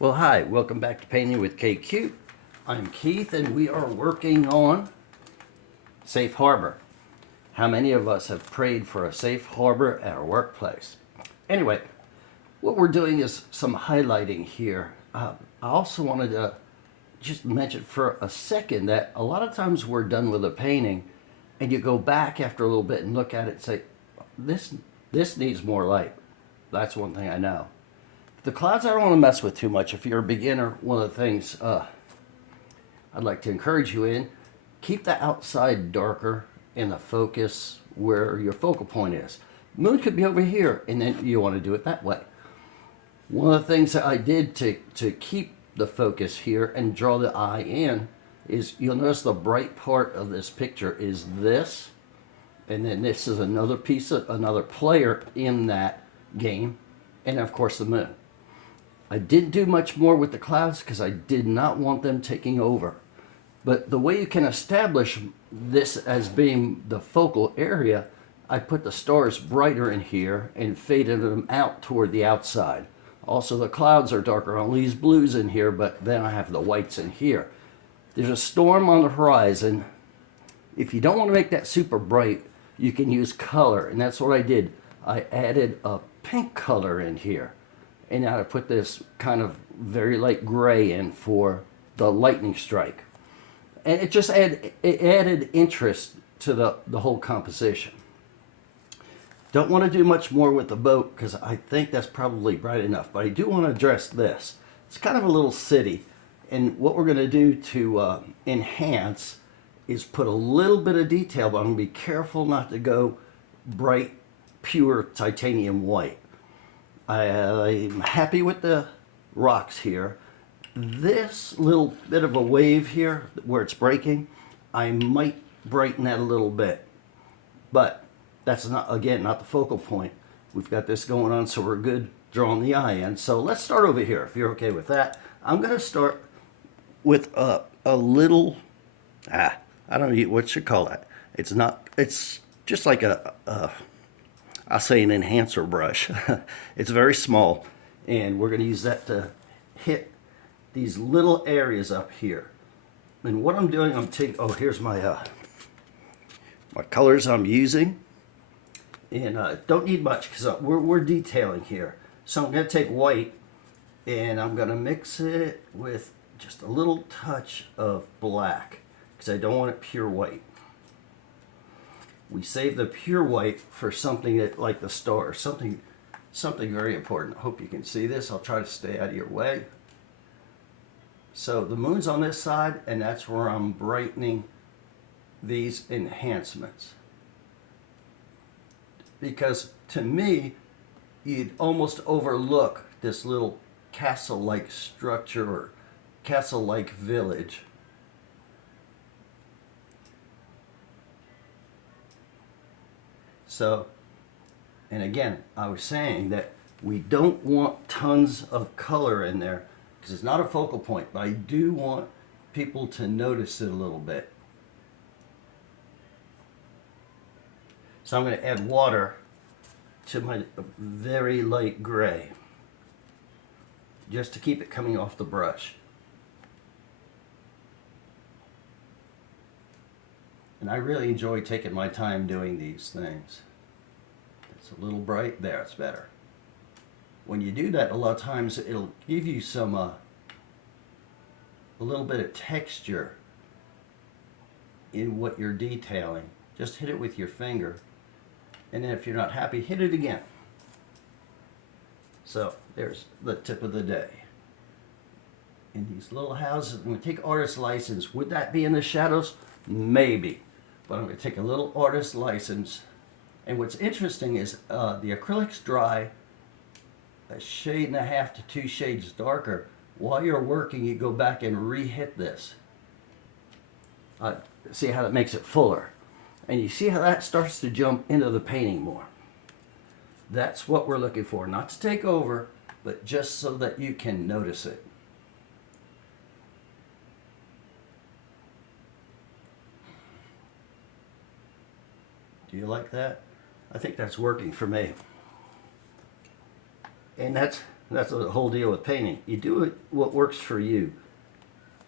Well, hi, welcome back to Painting with KQ. I'm Keith, and we are working on Safe Harbor. How many of us have prayed for a safe harbor at our workplace? Anyway, what we're doing is some highlighting here. I also wanted to just mention for a second that a lot of times we're done with a painting, and you go back after a little bit and look at it and say, this needs more light. That's one thing I know. The clouds I don't want to mess with too much. If you're a beginner, one of the things I'd like to encourage you in, keep the outside darker and the focus where your focal point is. Moon could be over here, and then you want to do it that way. One of the things that I did to keep the focus here and draw the eye in is you'll notice the bright part of this picture is this, and then this is another piece of another player in that game, and of course the moon. I didn't do much more with the clouds because I did not want them taking over. But the way you can establish this as being the focal area, I put the stars brighter in here and faded them out toward the outside. Also, the clouds are darker on these blues in here, but then I have the whites in here. There's a storm on the horizon. If you don't want to make that super bright, you can use color, and that's what I did. I added a pink color in here. And now I put this kind of very light gray in for the lightning strike. And it just added interest to the whole composition. Don't want to do much more with the boat because I think that's probably bright enough. But I do want to address this. It's kind of a little city. And what we're going to do to enhance is put a little bit of detail, but I'm going to be careful not to go bright, pure titanium white. I'm happy with the rocks here. This little bit of a wave here where it's breaking, I might brighten that a little bit. But that's not, again, not the focal point. We've got this going on, so we're good drawing the eye in. So let's start over here, if you're okay with that. I'm going to start with a little, I don't know what you call that. It's just like I'll say an enhancer brush. It's very small, and we're going to use that to hit these little areas up here. And what I'm doing, I'm taking, here's my colors I'm using. And don't need much because we're detailing here. So I'm going to take white, and I'm going to mix it with just a little touch of black because I don't want it pure white. We save the pure white for something that, like the stars, something very important. I hope you can see this. I'll try to stay out of your way. So the moon's on this side, and that's where I'm brightening these enhancements. Because to me, you'd almost overlook this little castle-like structure or castle-like village. So, and again, I was saying that we don't want tons of color in there because it's not a focal point, but I do want people to notice it a little bit. So I'm going to add water to my very light gray just to keep it coming off the brush. And I really enjoy taking my time doing these things. It's a little bright. There, it's better. When you do that, a lot of times it'll give you some, a little bit of texture in what you're detailing. Just hit it with your finger. And then if you're not happy, hit it again. So there's the tip of the day. In these little houses, when we take artist license, would that be in the shadows? Maybe. But I'm going to take a little artist license. And what's interesting is the acrylics dry a shade and a half to 2 shades darker. While you're working, you go back and re-hit this. See how that makes it fuller. And you see how that starts to jump into the painting more. That's what we're looking for. Not to take over, but just so that you can notice it. Do you like that? I think that's working for me. And that's That's the whole deal with painting. You do it what works for you.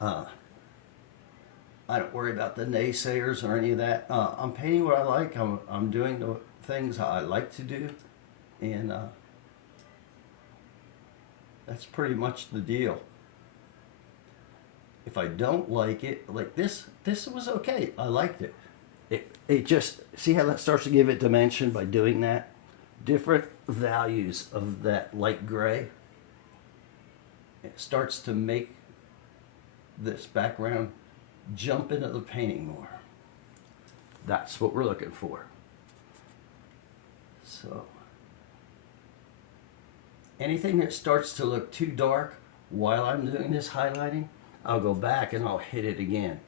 Uh, I don't worry about the naysayers or any of that. I'm painting what I like. I'm doing the things I like to do, and that's pretty much the deal. If I don't like it, like this was okay. I liked it. It just, see how that starts to give it dimension by doing that? Different values of that light gray. It starts to make this background jump into the painting more. That's what we're looking for. So, anything that starts to look too dark while I'm doing this highlighting, I'll go back and I'll hit it again.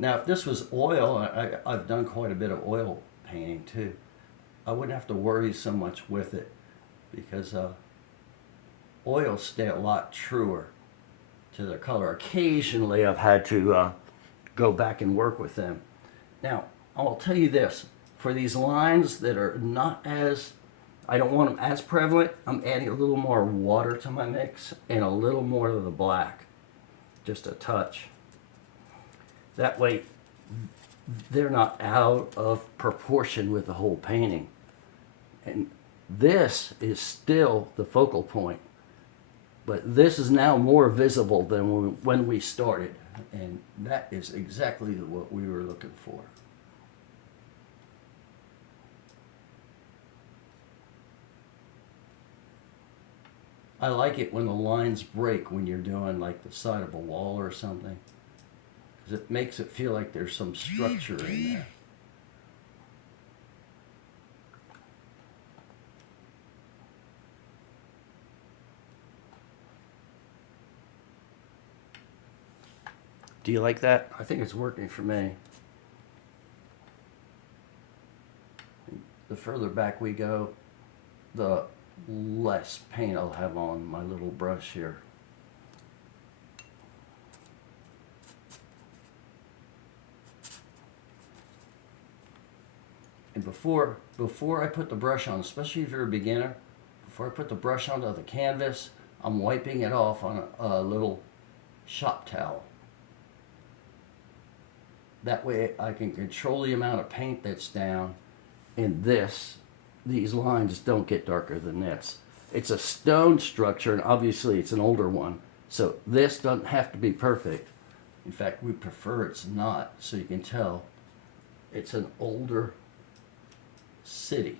Now, if this was oil, I've done quite a bit of oil painting too. I wouldn't have to worry so much with it because oils stay a lot truer to their color. Occasionally, I've had to go back and work with them. Now, I'll tell you this, for these lines that are not as, I don't want them as prevalent, I'm adding a little more water to my mix and a little more of the black, just a touch. That way, they're not out of proportion with the whole painting. And this is still the focal point, but this is now more visible than when we started. And that is exactly what we were looking for. I like it when the lines break when you're doing like the side of a wall or something, because it makes it feel like there's some structure in there. Do you like that? I think it's working for me. The further back we go, the less paint I'll have on my little brush here. And before I put the brush on, especially if you're a beginner, before I put the brush onto the canvas, I'm wiping it off on a little shop towel. That way I can control the amount of paint that's down, and these lines don't get darker than this. It's a stone structure, and obviously it's an older one, so this doesn't have to be perfect. In fact, we prefer it's not, so you can tell it's an older city.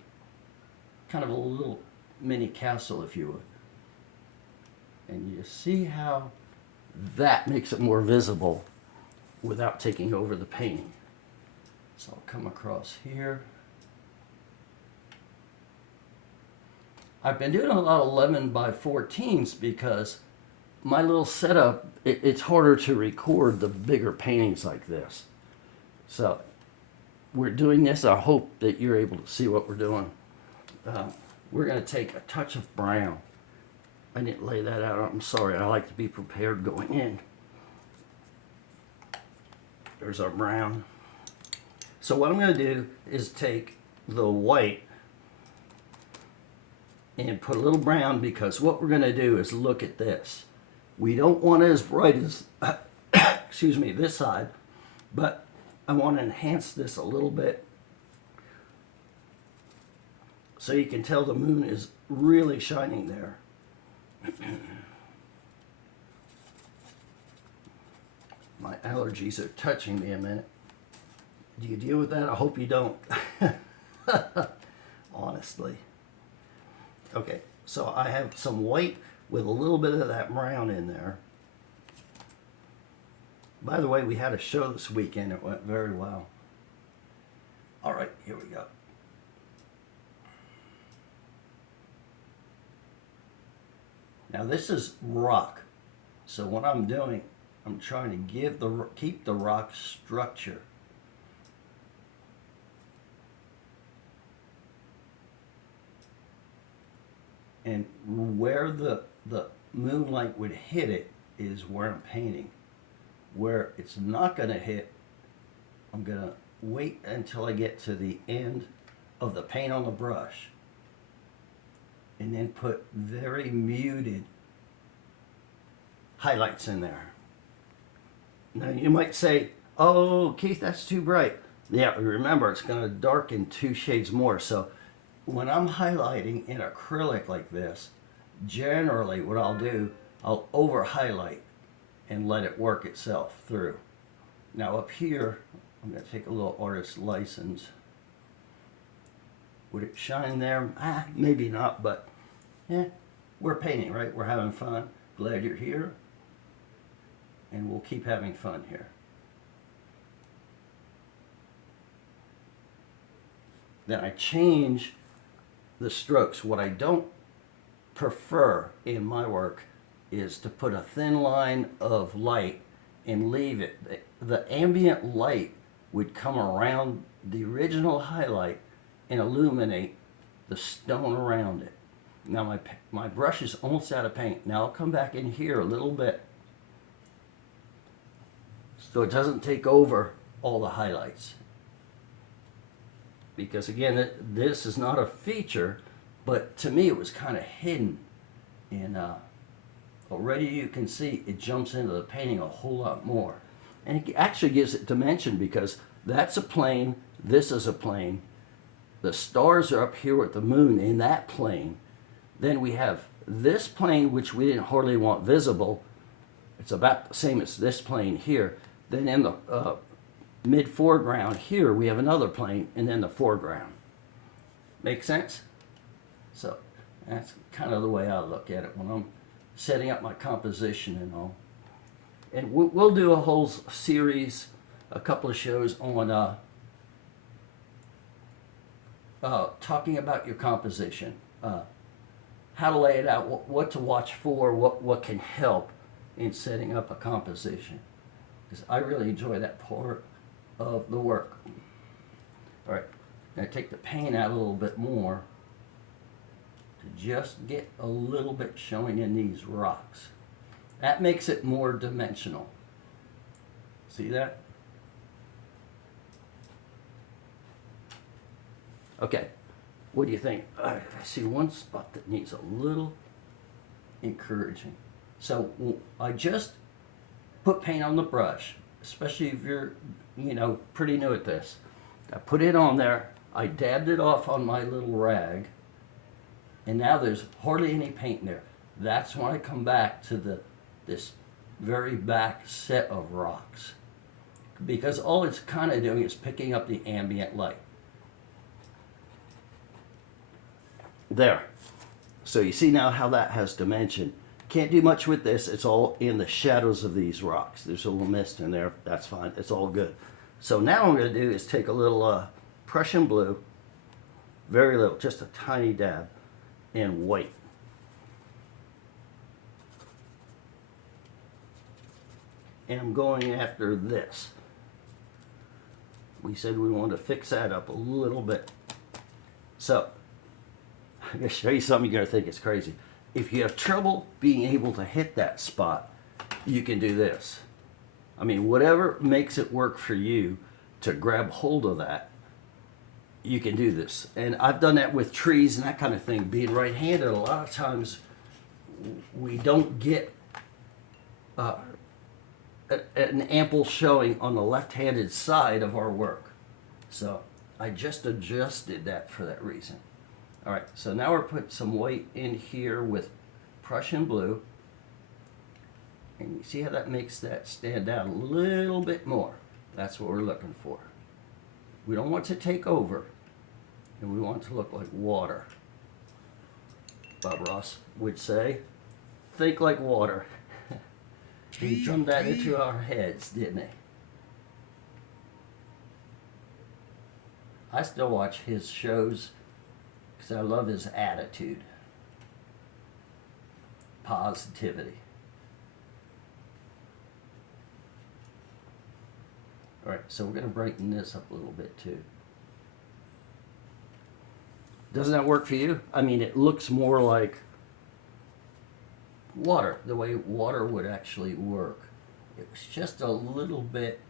Kind of a little mini castle, if you would. And you see how that makes it more visible without taking over the painting. So I'll come across here. I've been doing a lot of 11 by 14s because my little setup, it's harder to record the bigger paintings like this. So we're doing this. I hope that you're able to see what we're doing. We're going to take a touch of brown. I didn't lay that out. I'm sorry. I like to be prepared going in. There's our brown. So what I'm going to do is take the white and put a little brown, because what we're going to do is look at this. We don't want it as bright as, excuse me, this side, but I want to enhance this a little bit so you can tell the moon is really shining there. My allergies are touching me a minute. Do you deal with that? I hope you don't. Honestly. Okay, so I have some white with a little bit of that brown in there. By the way, we had a show this weekend. It went very well. All right, here we go. Now this is rock. So what I'm doing, I'm trying to keep the rock structure. And where the moonlight would hit it is where I'm painting. Where it's not going to hit, I'm going to wait until I get to the end of the paint on the brush and then put very muted highlights in there. Now you might say, oh, Keith, that's too bright. Yeah, remember, it's going to darken 2 shades more. So when I'm highlighting in acrylic like this, generally what I'll do, I'll over highlight and let it work itself through. Now up here, I'm going to take a little artist license. Would it shine there? Maybe not, but yeah, we're painting, right? We're having fun. Glad you're here. And we'll keep having fun here. Then I change the strokes. What I don't prefer in my work is to put a thin line of light and leave it. The ambient light would come around the original highlight and illuminate the stone around it. Now my brush is almost out of paint. Now I'll come back in here a little bit so it doesn't take over all the highlights. Because again, this is not a feature, but to me it was kind of hidden. And already you can see it jumps into the painting a whole lot more. And it actually gives it dimension because that's a plane, this is a plane. The stars are up here with the moon in that plane. Then we have this plane, which we didn't hardly want visible. It's about the same as this plane here. Then in the mid foreground here, we have another plane, and then the foreground. Make sense? So that's kind of the way I look at it when I'm setting up my composition and all. And we'll do a whole series, a couple of shows on talking about your composition, how to lay it out, what to watch for, what can help in setting up a composition. Because I really enjoy that part of the work. All right, now take the paint out a little bit more to just get a little bit showing in these rocks. That makes it more dimensional. See that? Okay, what do you think? I see one spot that needs a little encouraging. So I just put paint on the brush, especially if you're, pretty new at this. I put it on there, I dabbed it off on my little rag, and now there's hardly any paint in there. That's when I come back to this very back set of rocks. Because all it's kind of doing is picking up the ambient light. There. So you see now how that has dimension. Can't do much with this. It's all in the shadows of these rocks. There's a little mist in there. That's fine. It's all good. So now what I'm going to do is take a little Prussian blue, very little, just a tiny dab, and white. And I'm going after this. We said we wanted to fix that up a little bit. So I'm going to show you something you're going to think is crazy. If you have trouble being able to hit that spot, you can do this. I mean, whatever makes it work for you to grab hold of that, you can do this. And I've done that with trees and that kind of thing. Being right-handed, a lot of times we don't get an ample showing on the left-handed side of our work. So I just adjusted that for that reason. All right, so now we're putting some white in here with Prussian blue. And you see how that makes that stand out a little bit more. That's what we're looking for. We don't want to take over, and we want it to look like water. Bob Ross would say, think like water. He drummed that into our heads, didn't he? I still watch his shows because I love his attitude. Positivity. All right, so we're going to brighten this up a little bit too. Doesn't that work for you? I mean, it looks more like water, the way water would actually work. It was just a little bit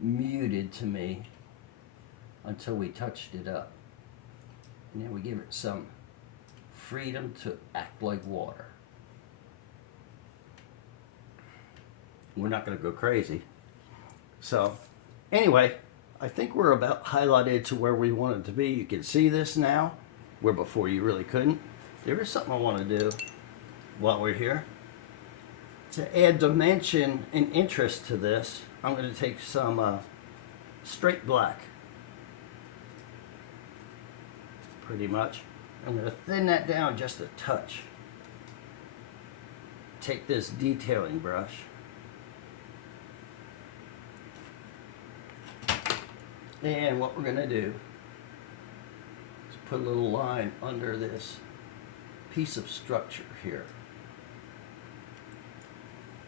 muted to me until we touched it up. And then we give it some freedom to act like water. We're not going to go crazy. So, anyway, I think we're about highlighted to where we want it to be. You can see this now, where before you really couldn't. There is something I want to do while we're here. To add dimension and interest to this, I'm going to take some straight black. Pretty much. I'm going to thin that down just a touch. Take this detailing brush. And what we're going to do is put a little line under this piece of structure here.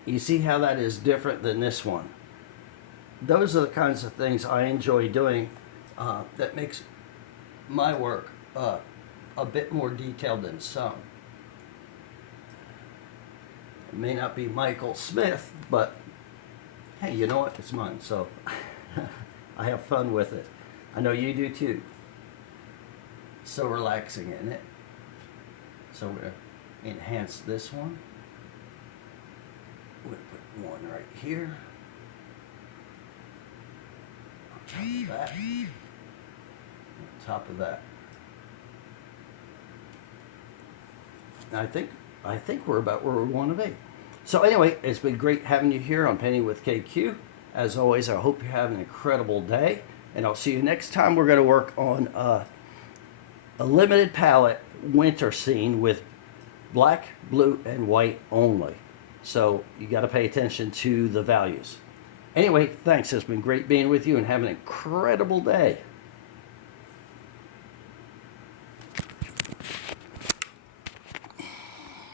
You see how that is different than this one? Those are the kinds of things I enjoy doing that makes my work a bit more detailed than some. It may not be Michael Smith, but hey, you know what? It's mine, so I have fun with it. I know you do too. So relaxing, isn't it? So we're going to enhance this one. We'll put one right here. On top of that. On top of that. I think we're about where we want to be. So anyway, it's been great having you here on Painting with KQ. As always, I hope you have an incredible day, and I'll see you next time. We're going to work on a limited palette winter scene with black, blue, and white only. So you got to pay attention to the values. Anyway, thanks. It's been great being with you, and have an incredible day.